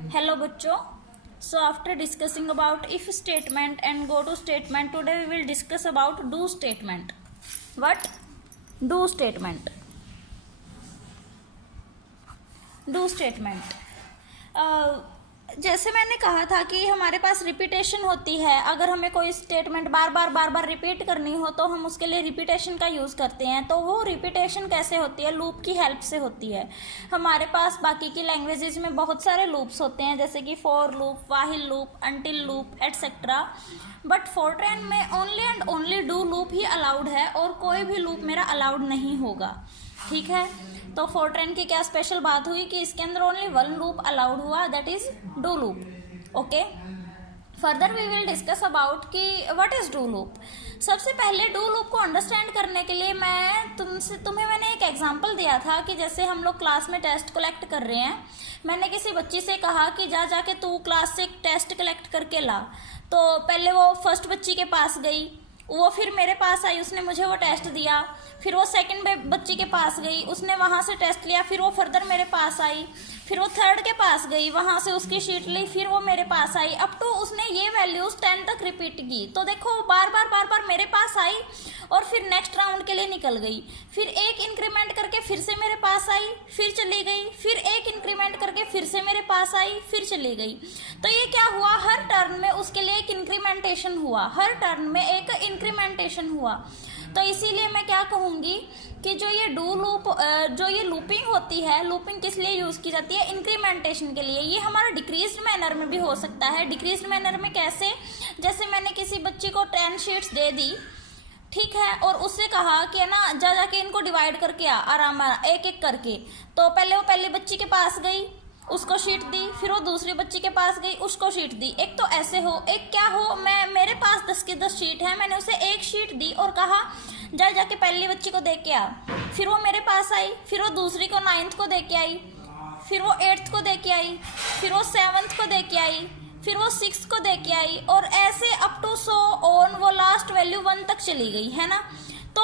Hello बच्चों. So after discussing about if statement and go to statement, today we will discuss about do statement. What? Do statement. Do statement. जैसे मैंने कहा था कि हमारे पास repetition होती है. अगर हमें कोई स्टेटमेंट बार बार रिपीट करनी हो तो हम उसके लिए रिपीटेशन का यूज़ करते हैं. तो वो रिपीटेशन कैसे होती है? लूप की हेल्प से होती है. हमारे पास बाकी की लैंग्वेजेस में बहुत सारे लूप्स होते हैं, जैसे कि for loop, while loop, until loop, etcetera. But Fortran में only and only do loop ही अलाउड है और कोई भी लूप मेरा अलाउड नहीं होगा. ठीक है. तो फोरट्रेन की क्या स्पेशल बात हुई कि इसके अंदर ओनली वन लूप अलाउड हुआ, that is do loop. Okay. Further we will discuss about कि व्हाट इज डू लूप. सबसे पहले डू लूप को अंडरस्टैंड करने के लिए तुम्हें मैंने एक एग्जांपल दिया था कि जैसे हम लोग क्लास में टेस्ट कलेक्ट कर रहे हैं. मैंने किसी बच्ची से कहा कि जाके तू क्लास से टेस्ट कलेक्ट करके ला. तो पहले वो फर्स्ट बच्ची के पास गई, वो फिर मेरे पास आई, उसने मुझे वो टेस्ट दिया. फिर वो सेकंड बच्ची के पास गई, उसने वहाँ से टेस्ट लिया, फिर वो फर्दर मेरे पास आई. फिर वो थर्ड के पास गई, वहाँ से उसकी शीट ली, फिर वो मेरे पास आई. अब तो उसने ये वैल्यूज 10 तक रिपीट की. तो देखो बार बार मेरे पास आई और फिर नेक्स्ट राउंड के लिए निकल गई. फिर एक इंक्रीमेंट करके फिर से मेरे पास आई, फिर चली गई. फिर एक इंक्रीमेंट करके फिर से मेरे पास आई, फिर चली गई. तो ये क्या हुआ? हर टर्न में उसके लिए एक इंक्रीमेंटेशन हुआ. हर टर्न में एक इंक्रीमेंटेशन हुआ. तो इसीलिए मैं क्या कहूँगी कि जो ये डू लूप, जो ये लूपिंग होती है, लूपिंग किस लिए यूज़ की जाती है? इंक्रीमेंटेशन के लिए. ये हमारा डिक्रीज्ड मैनर में भी हो सकता है. डिक्रीज्ड मैनर में कैसे? जैसे मैंने किसी बच्ची को 10 शीट्स दे दी, ठीक है, और उससे कहा कि है ना जाके इनको डिवाइड करके आ आराम एक एक करके. तो पहले वो पहली बच्ची के पास गई, उसको शीट दी, फिर वो दूसरी बच्ची के पास गई, उसको शीट दी. एक तो ऐसे हो, एक क्या हो, मेरे पास 10 की 10 शीट है, मैंने उसे एक शीट दी और कहा जाके पहली बच्ची को दे के आ. फिर वो मेरे पास आई, फिर वो दूसरी को 9th को दे के आई, फिर वो 8th को दे के आई, फिर वो 7th को दे के आई, फिर वो 6th को दे के आई, और ऐसे अप टू सो ऑन वो लास्ट वैल्यू 1 तक चली गई है ना. तो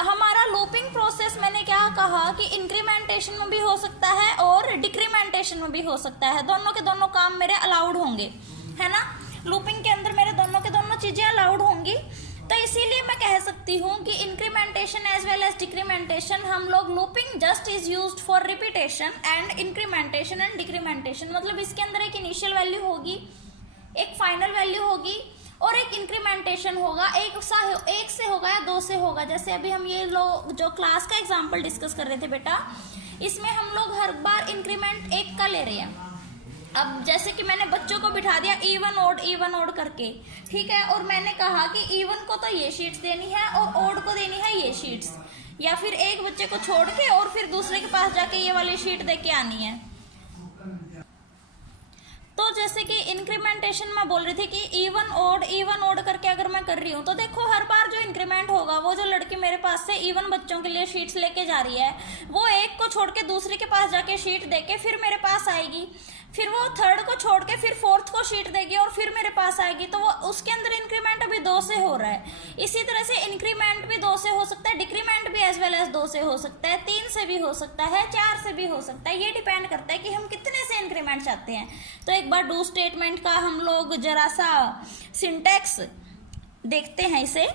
हमारा लूपिंग प्रोसेस, मैंने क्या कहा कि इंक्रीमेंटेशन में भी हो सकता है और डिक्रीमेंटेशन में भी हो सकता है. दोनों के दोनों काम मेरे अलाउड होंगे, है ना. लूपिंग के अंदर मेरे दोनों के दोनों चीजें अलाउड होंगी. तो इसीलिए मैं कह सकती हूँ कि incrementation as well as decrementation, हम लोग looping just is used for repetition and incrementation and decrementation. मतलब इसके अंदर एक इनिशियल वैल्यू होगी, एक फाइनल वैल्यू होगी और एक इंक्रीमेंटेशन होगा. एक से होगा या 2 से होगा. जैसे अभी हम ये लोग जो क्लास का एग्जांपल डिस्कस कर रहे थे बेटा, इसमें हम लोग हर बार इंक्रीमेंट 1 का ले रहे हैं. अब जैसे कि मैंने बच्चों को बिठा दिया इवन ओड करके, ठीक है, और मैंने कहा कि इवन को तो ये शीट्स देनी है और ओड को देनी है ये शीट्स, या फिर एक बच्चे को छोड़ के और फिर दूसरे के पास जाके ये वाली शीट दे के आनी है. तो जैसे कि इंक्रीमेंटेशन में बोल रही थी कि इवन ओड करके अगर मैं कर रही हूँ, तो देखो हर बार जो इंक्रीमेंट होगा, वो जो लड़की मेरे पास से इवन बच्चों के लिए शीट्स लेके जा रही है, वो एक को छोड़ के दूसरे के पास जाके शीट देके फिर मेरे पास आएगी. फिर वो थर्ड को छोड़ के फिर फोर्थ को शीट देगी और फिर मेरे पास आएगी. तो वो उसके अंदर इंक्रीमेंट अभी 2 से हो रहा है. इसी तरह से इंक्रीमेंट भी 2 से हो सकता है, डिक्रीमेंट भी एज वेल एज 2 से हो सकता है, 3 से भी हो सकता है, 4 से भी हो सकता है. ये डिपेंड करता है कि हम कितने से इंक्रीमेंट चाहते हैं. तो एक बार डू स्टेटमेंट का हम लोग जरा सा सिंटैक्स देखते हैं. इसे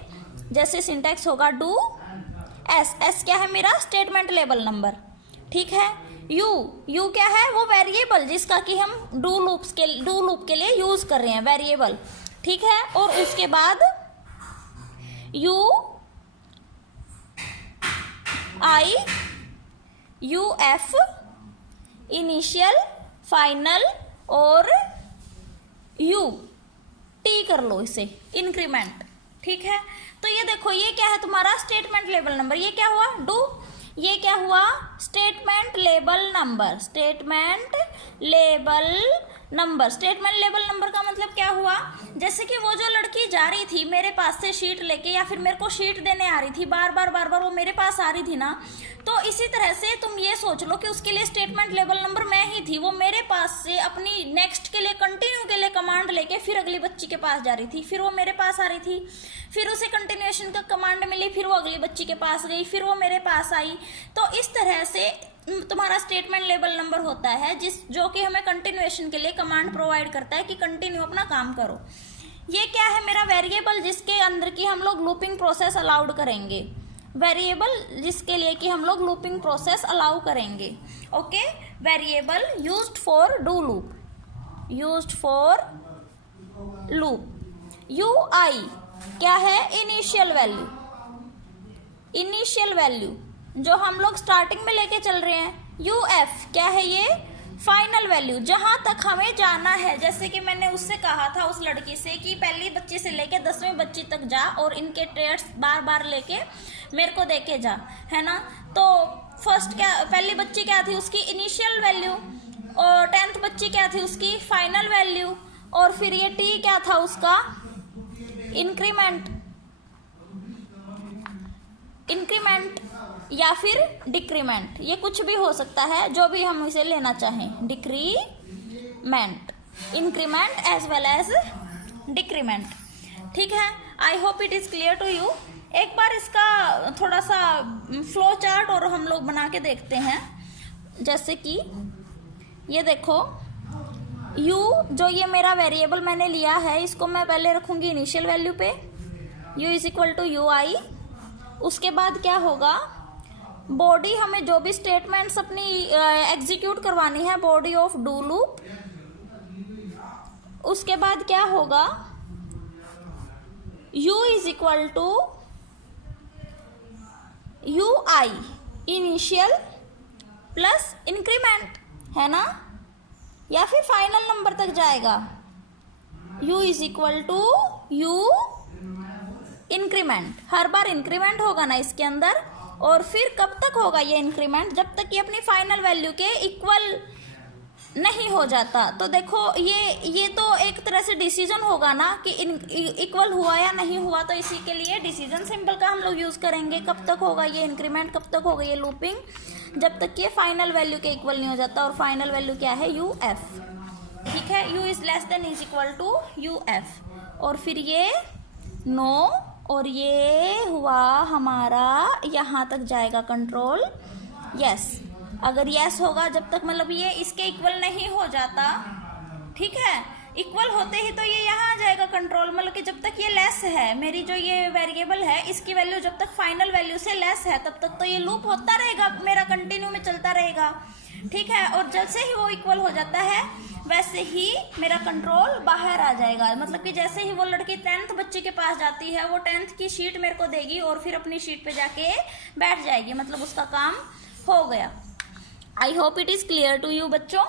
जैसे सिंटैक्स होगा डू एस क्या है मेरा? स्टेटमेंट लेबल नंबर, ठीक है. यू क्या है? वो वेरिएबल जिसका कि हम डू लूप के लिए यूज कर रहे हैं, वेरिएबल, ठीक है. और उसके बाद you I U F initial, final और यू टी कर लो इसे इंक्रीमेंट, ठीक है. तो ये देखो, ये क्या है तुम्हारा? Statement label number. ये क्या हुआ? डू. ये क्या हुआ? Statement label number. Statement label number. Statement label number का मतलब क्या हुआ? जैसे कि वो जो लड़की जा रही थी मेरे पास से शीट लेके, या फिर मेरे को शीट देने आ रही थी, बार बार वो मेरे पास आ रही थी ना. तो इसी तरह से तुम ये सोच लो कि उसके लिए स्टेटमेंट लेबल नंबर मैं ही थी. वो मेरे पास से अपनी नेक्स्ट के लिए, कंटिन्यू के लिए कमांड लेके फिर अगली बच्ची के पास जा रही थी, फिर वो मेरे पास आ रही थी, फिर उसे कंटिन्यूएशन का कमांड मिली, फिर वो अगली बच्ची के पास गई, फिर वो मेरे पास आई। तो इस तरह से तुम्हारा स्टेटमेंट लेबल नंबर होता है जो कि हमें कंटिन्यूएशन के लिए कमांड प्रोवाइड करता है कि कंटिन्यू अपना काम करो। ये क्या है, मेरा वेरिएबल जिसके अंदर की हम लोग लूपिंग प्रोसेस अलाउड करेंगे, वेरिएबल जिसके लिए कि हम लोग लूपिंग प्रोसेस अलाउ करेंगे। Okay, variable used for do loop, used for loop. U I क्या है, इनिशियल वैल्यू, इनिशियल वैल्यू जो हम लोग स्टार्टिंग में लेके चल रहे हैं। यू एफ क्या है, ये फाइनल वैल्यू, जहां तक हमें जाना है। जैसे कि मैंने उससे कहा था, उस लड़की से, कि पहली बच्ची से लेके 10वीं बच्ची तक जा और इनके ट्रेड्स बार बार लेके मेरे को देके जा, है ना। तो फर्स्ट क्या, पहली बच्ची क्या थी, उसकी इनिशियल वैल्यू, और 10th बच्ची क्या थी, उसकी फाइनल वैल्यू, और फिर ये टी क्या था, उसका इंक्रीमेंट, इंक्रीमेंट या फिर डिक्रीमेंट, ये कुछ भी हो सकता है, जो भी हम इसे लेना चाहें, decrement, increment as well as decrement. ठीक है, I hope it is clear to you. एक बार इसका थोड़ा सा फ्लो चार्ट और हम लोग बना के देखते हैं। जैसे कि ये देखो, u जो ये मेरा वेरिएबल मैंने लिया है, इसको मैं पहले रखूंगी इनिशियल वैल्यू पे, u is equal to U I. उसके बाद क्या होगा, बॉडी, हमें जो भी स्टेटमेंट्स अपनी एग्जीक्यूट करवानी है, बॉडी ऑफ डू लूप। उसके बाद क्या होगा, u is equal to U I initial plus increment, है ना, या फिर फाइनल नंबर तक जाएगा। u is equal to U increment, हर बार इंक्रीमेंट होगा ना इसके अंदर। और फिर कब तक होगा ये इंक्रीमेंट, जब तक ये अपनी फाइनल वैल्यू के इक्वल नहीं हो जाता। तो देखो ये तो एक तरह से डिसीजन होगा ना कि इक्वल हुआ या नहीं हुआ, तो इसी के लिए डिसीजन सिंबल का हम लोग यूज करेंगे। कब तक होगा ये इंक्रीमेंट, कब तक होगा ये लूपिंग, जब तक ये फाइनल वैल्यू के इक्वल नहीं हो जाता। और फाइनल वैल्यू क्या है, यू एफ। ठीक है, U is less than is equal to U F. और फिर ये नो, और ये हुआ हमारा, यहाँ तक जाएगा कंट्रोल यस। अगर यस होगा, जब तक मतलब ये इसके इक्वल नहीं हो जाता, ठीक है, इक्वल होते ही तो ये यहाँ आ जाएगा कंट्रोल, मतलब कि जब तक ये लेस है, मेरी जो ये वेरिएबल है इसकी वैल्यू जब तक फाइनल वैल्यू से लेस है, तब तक तो ये लूप होता रहेगा, मेरा कंटिन्यू में चलता रहेगा। ठीक है, और जैसे ही वो इक्वल हो जाता है वैसे ही मेरा कंट्रोल बाहर आ जाएगा। मतलब कि जैसे ही वो लड़की 10th बच्ची के पास जाती है, वो 10th की शीट मेरे को देगी और फिर अपनी शीट पे जाके बैठ जाएगी, मतलब उसका काम हो गया। I hope it is clear to you बच्चों।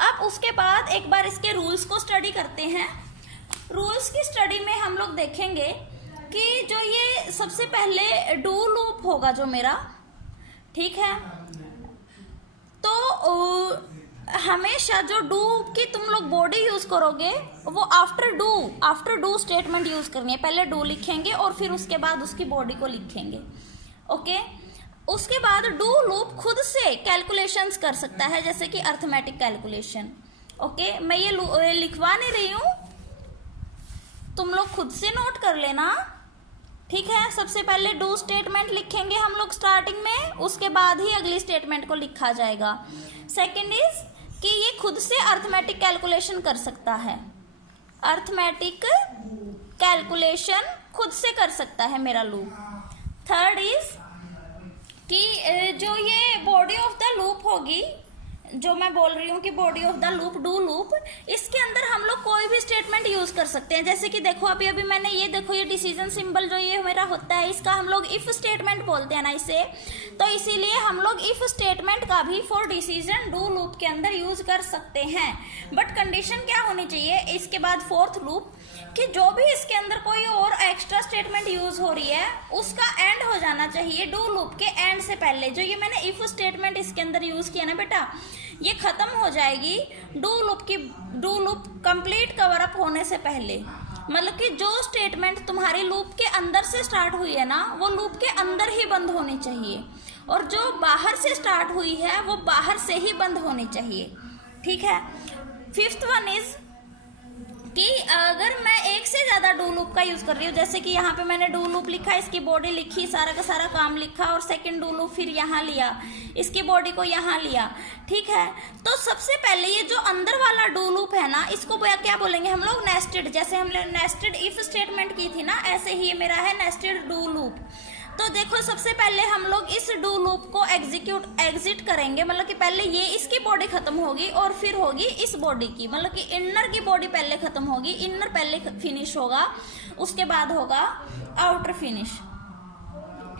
अब उसके बाद एक बार इसके रूल्स को स्टडी करते हैं। रूल्स की स्टडी में हम लोग देखेंगे कि जो ये सबसे पहले डू लूप होगा जो मेरा, ठीक है, तो हमेशा जो डू की तुम लोग बॉडी यूज करोगे वो आफ्टर डू स्टेटमेंट यूज करनी है। पहले डू लिखेंगे और फिर उसके बाद उसकी बॉडी को लिखेंगे। ओके, उसके बाद डू लूप खुद से कैलकुलेशंस कर सकता है, जैसे कि अर्थमेटिक कैलकुलेशन। ओके, मैं ये लिखवा नहीं रही हूं, तुम लोग खुद से नोट कर लेना। ठीक है, सबसे पहले डू स्टेटमेंट लिखेंगे हम लोग स्टार्टिंग में, उसके बाद ही अगली स्टेटमेंट को लिखा जाएगा। सेकेंड इज कि ये खुद से अर्थमेटिक कैलकुलेशन कर सकता है, अर्थमेटिक कैलकुलेशन खुद से कर सकता है मेरा लूप। थर्ड इज कि जो ये बॉडी ऑफ द लूप होगी, जो मैं बोल रही हूँ कि body of the loop, do loop, इसके अंदर हम लोग कोई भी स्टेटमेंट यूज कर सकते हैं। जैसे कि देखो अभी मैंने ये देखो, ये डिसीजन सिंबल जो ये मेरा होता है, इसका हम लोग इफ स्टेटमेंट बोलते हैं ना इसे, तो इसीलिए हम लोग इफ स्टेटमेंट का भी फॉर डिसीजन डू लूप के अंदर यूज कर सकते हैं। बट कंडीशन क्या होनी चाहिए इसके बाद फोर्थ लूप, कि जो भी इसके अंदर कोई और एक्स्ट्रा स्टेटमेंट यूज हो रही है उसका एंड हो जाना चाहिए डू लूप के एंड से पहले। जो ये मैंने इफ स्टेटमेंट इसके अंदर यूज किया ना बेटा, ये खत्म हो जाएगी do loop complete cover up होने से पहले। मतलब कि जो स्टेटमेंट तुम्हारी लूप के अंदर से स्टार्ट हुई है ना, वो लूप के अंदर ही बंद होनी चाहिए, और जो बाहर से स्टार्ट हुई है वो बाहर से ही बंद होनी चाहिए। ठीक है, फिफ्थ वन इज कि अगर मैं एक से ज्यादा डू लूप का यूज कर रही हूँ, जैसे कि यहाँ पे मैंने डू लूप लिखा, इसकी बॉडी लिखी, सारा का सारा काम लिखा, और सेकंड डू लूप फिर यहाँ लिया, इसकी बॉडी को यहाँ लिया, ठीक है। तो सबसे पहले ये जो अंदर वाला डू लूप है ना, इसको क्या बोलेंगे हम लोग, नेस्टेड। जैसे हमने नेस्टेड इफ स्टेटमेंट की थी ना, ऐसे ही ये मेरा है नेस्टेड डू लूप। तो देखो सबसे पहले हम लोग इस डू लूप को एग्जिट करेंगे, मतलब कि पहले ये इसकी बॉडी खत्म होगी और फिर होगी इस बॉडी की, मतलब कि इनर की बॉडी पहले खत्म होगी, इनर पहले फिनिश होगा, उसके बाद होगा आउटर फिनिश,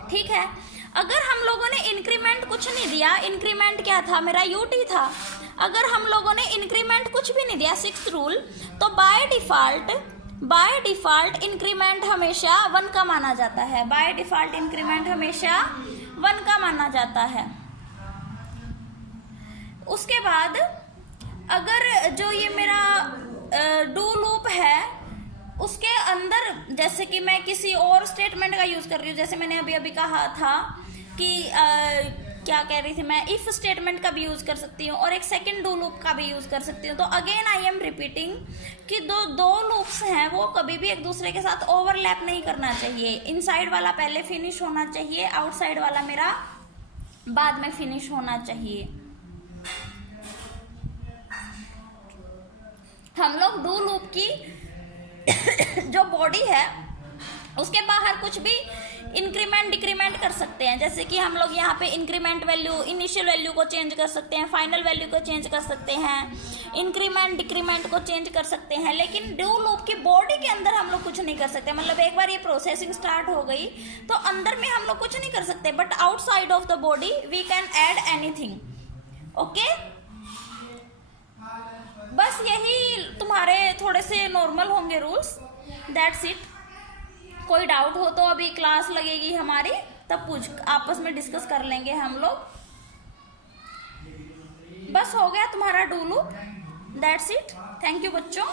ठीक है। अगर हम लोगों ने इंक्रीमेंट कुछ नहीं दिया, इंक्रीमेंट क्या था मेरा, यूटी था। अगर हम लोगों ने इंक्रीमेंट कुछ भी नहीं दिया, 6th रूल, तो बाय डिफॉल्ट इंक्रीमेंट हमेशा 1 का माना जाता है। बाय डिफॉल्ट इंक्रीमेंट हमेशा 1 का माना जाता है। उसके बाद अगर जो ये मेरा डू लूप है उसके अंदर, जैसे कि मैं किसी और स्टेटमेंट का यूज कर रही हूँ, जैसे मैंने अभी अभी कहा था कि क्या कह रही थी मैं, इफ स्टेटमेंट का भी यूज कर सकती हूँ और एक सेकंड डू लूप का भी यूज कर सकती हूँ। तो अगेन आई एम रिपीटिंग कि दो लूप्स हैं वो कभी भी एक दूसरे के साथ ओवरलैप नहीं करना चाहिए। इनसाइड वाला पहले फिनिश होना चाहिए, आउटसाइड वाला मेरा बाद में फिनिश होना चाहिए। हम लोग डू लूप की जो बॉडी है उसके बाहर कुछ भी इंक्रीमेंट डिक्रीमेंट कर सकते हैं, जैसे कि हम लोग यहाँ पे इंक्रीमेंट वैल्यू, इनिशियल वैल्यू को चेंज कर सकते हैं, फाइनल वैल्यू को चेंज कर सकते हैं, इंक्रीमेंट डिक्रीमेंट को चेंज कर सकते हैं, लेकिन डू लूप की बॉडी के अंदर हम लोग कुछ नहीं कर सकते। मतलब एक बार ये प्रोसेसिंग स्टार्ट हो गई तो अंदर में हम लोग कुछ नहीं कर सकते, but outside of the body we can add anything. Okay, बस यही तुम्हारे थोड़े से नॉर्मल होंगे रूल्स, दैट्स इट। कोई डाउट हो तो अभी क्लास लगेगी हमारी, तब आपस में डिस्कस कर लेंगे हम लोग। बस हो गया तुम्हारा do loop, that's it. Thank you बच्चों।